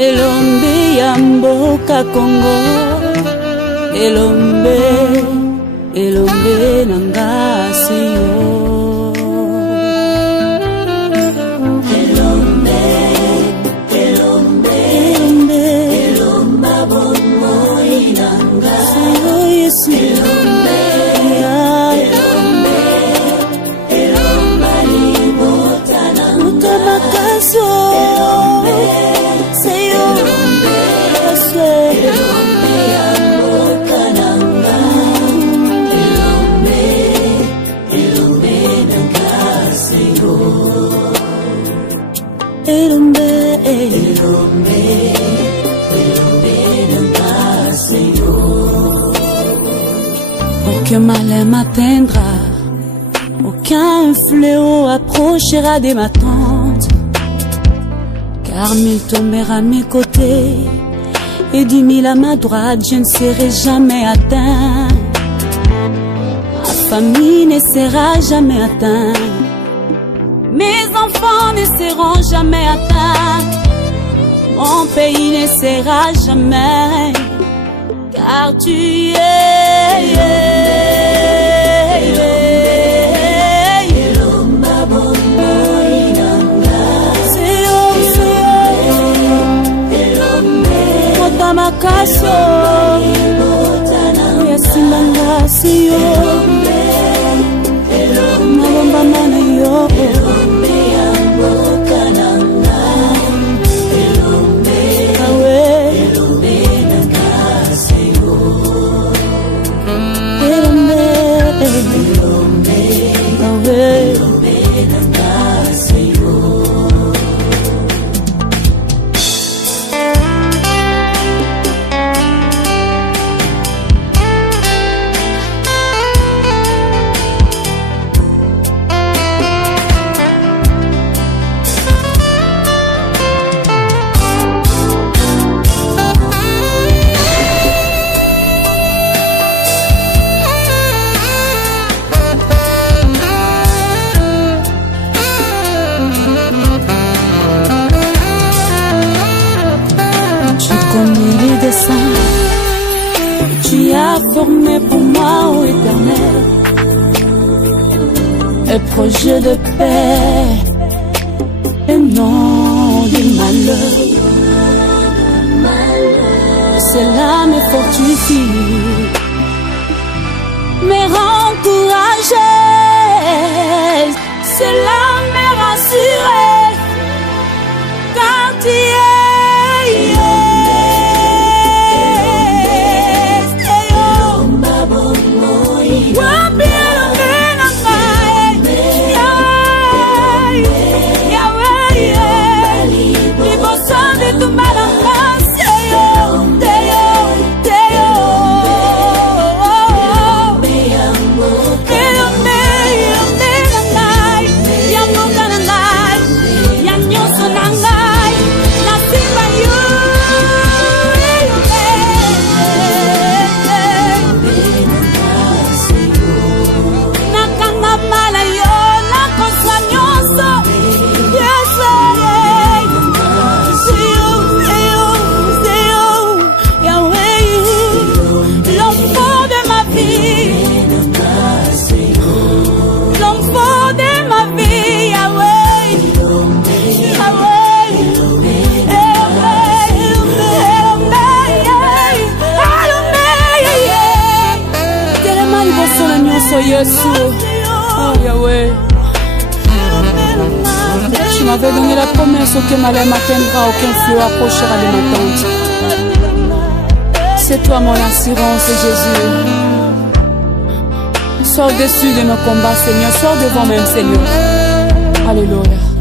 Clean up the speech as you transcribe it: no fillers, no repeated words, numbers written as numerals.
Elombe yamboka Congo, elombe nangasi yo. Elomba bomo inangasi yo Yesu. Elomba libota nangasi yo. Aucun malin m'atteindra, aucun fléau approchera de ma tente, car 1000 tombèrent à mes côtés et 10 000 à ma droite, je ne serai jamais atteint. Ma famille ne sera jamais atteinte, mes enfants ne seront jamais atteints, mon pays ne sera jamais, car tu es Makaso yasimanga siyo mabomba mana yo tu as formé pour moi, ô Éternel, un projet de paix et non de malheur. Cela me fortifie, me rend courageux, cela me rassure quand tu es. m'avais donné la promesse, aucun malheur m'atteindra, aucun fléau approchera de ma tente. C'est toi mon assurance, Jésus. Sors dessus de nos combats, Seigneur, sors devant même, Seigneur. Alléluia.